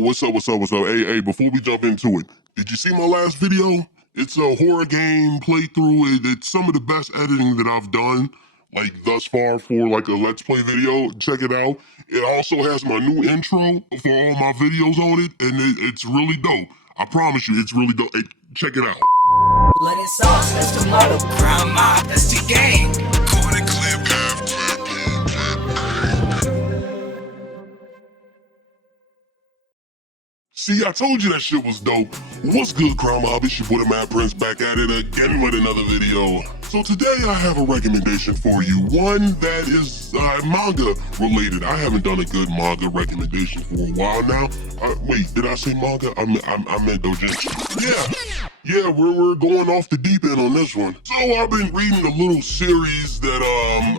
what's up, what's up? Hey, before we jump into it, did you see my last video? It's a horror game playthrough. It's some of the best editing that I've done, like, thus far for, like, a Let's Play video. Check it out. It also has my new intro for all my videos on it, and it's really dope. I promise you, it's really dope. Hey, check it out. Blood and sauce, that's the motto. Crown mob, that's the game. Corner clip, See, I told you that shit was dope. What's good, Crown Mob? It's your boy, the Mad Prince, back at it again with another video. So today I have a recommendation for you, one that is manga related. I haven't done a good manga recommendation for a while now. Wait, did I say manga? I meant doujinshi. Yeah, we're going off the deep end on this one. So I've been reading a little series that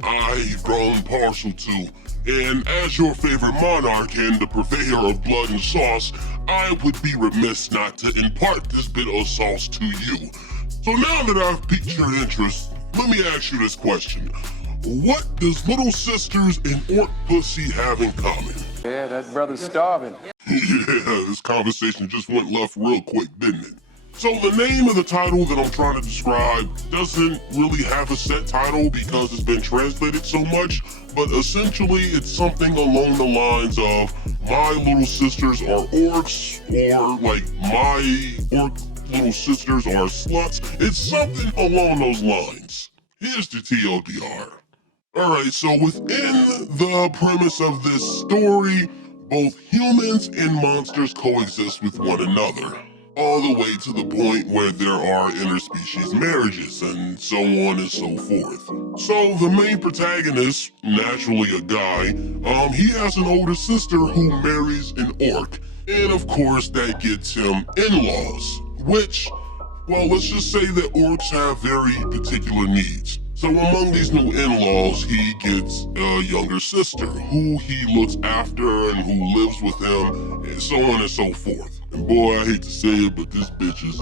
I've grown partial to. And as your favorite monarch and the purveyor of blood and sauce, I would be remiss not to impart this bit of sauce to you. So now that I've piqued your interest, let me ask you this question. What does Little Sisters and Orc Pussy have in common? Yeah, that brother's starving. Yeah, this conversation just went left real quick, didn't it? So the name of the title that I'm trying to describe doesn't really have a set title because it's been translated so much, but essentially it's something along the lines of my little sisters are orcs, or like my orc little sisters are sluts. It's something along those lines. Here's the TLDR. Alright, so within the premise of this story, both humans and monsters coexist with one another, all the way to the point where there are interspecies marriages and so on and so forth. So the main protagonist, naturally a guy, he has an older sister who marries an orc, and of course that gets him in-laws, which, well, let's just say that orcs have very particular needs. So among these new in-laws, he gets a younger sister who he looks after and who lives with him, and so on and so forth. And boy, I hate to say it, but this bitch is,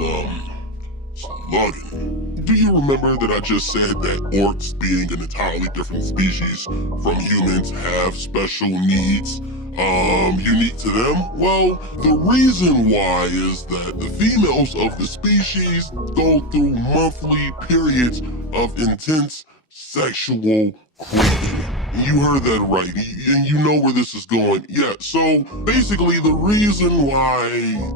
slugging. Do you remember that I just said that orcs, being an entirely different species from humans, have special needs, unique to them? Well, the reason why is that the females of the species go through monthly periods of intense sexual craving. You heard that right, and you know where this is going. Yeah, so basically the reason why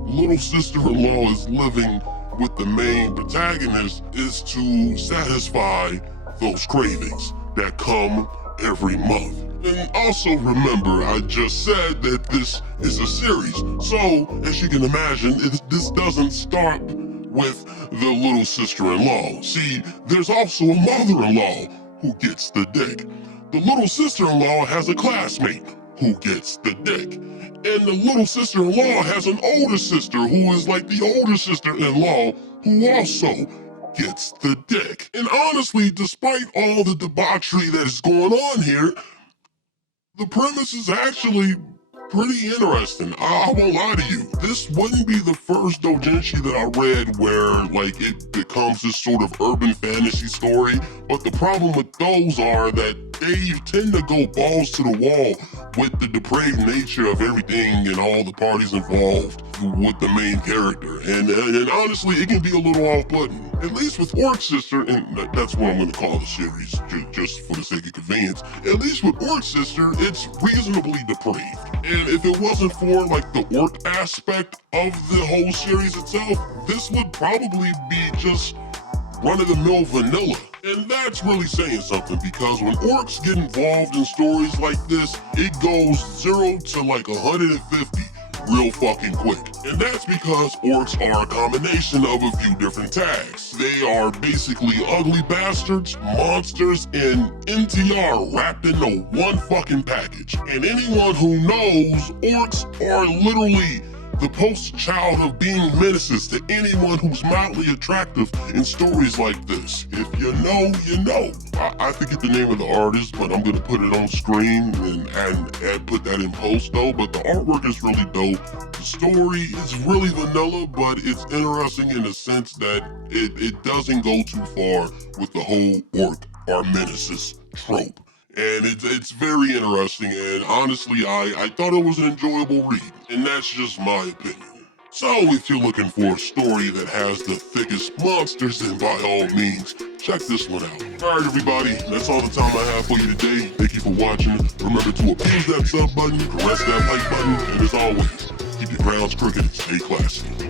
little sister-in-law is living with the main protagonist is to satisfy those cravings that come every month. And also remember, I just said that this is a series, so as you can imagine, this doesn't start with the little sister-in-law. See, there's also a mother-in-law who gets the dick. The little sister-in-law has a classmate who gets the dick. And the little sister-in-law has an older sister who is like the older sister-in-law who also gets the dick. And honestly, despite all the debauchery that is going on here, the premise is actually pretty interesting. I won't lie to you. This wouldn't be the first doujinshi that I read where, like, it becomes this sort of urban fantasy story, but the problem with those are that they tend to go balls to the wall with the depraved nature of everything and all the parties involved with the main character. And honestly, it can be a little off-putting. At least with Orc Sister, and that's what I'm going to call the series, just for the sake of convenience. At least with Orc Sister, it's reasonably depraved. And if it wasn't for, like, the orc aspect of the whole series itself, this would probably be just run-of-the-mill vanilla. And that's really saying something, because when orcs get involved in stories like this, it goes 0 to like 150 real fucking quick. And that's because orcs are a combination of a few different tags. They are basically ugly bastards, monsters, and NTR wrapped into one fucking package. And anyone who knows, orcs are literally the poster child of being menaces to anyone who's mildly attractive in stories like this. If you know, you know. I forget the name of the artist, but I'm gonna put it on screen and put that in post though. But the artwork is really dope. The story is really vanilla, but it's interesting in the sense that it doesn't go too far with the whole orc are menaces trope. and it's very interesting, and honestly, I thought it was an enjoyable read, and that's just my opinion. So if you're looking for a story that has the thickest monsters, then by all means, check this one out. Alright everybody, that's all the time I have for you today. Thank you for watching. Remember to abuse that sub button, caress that like button, and as always, keep your crowns crooked and stay classy.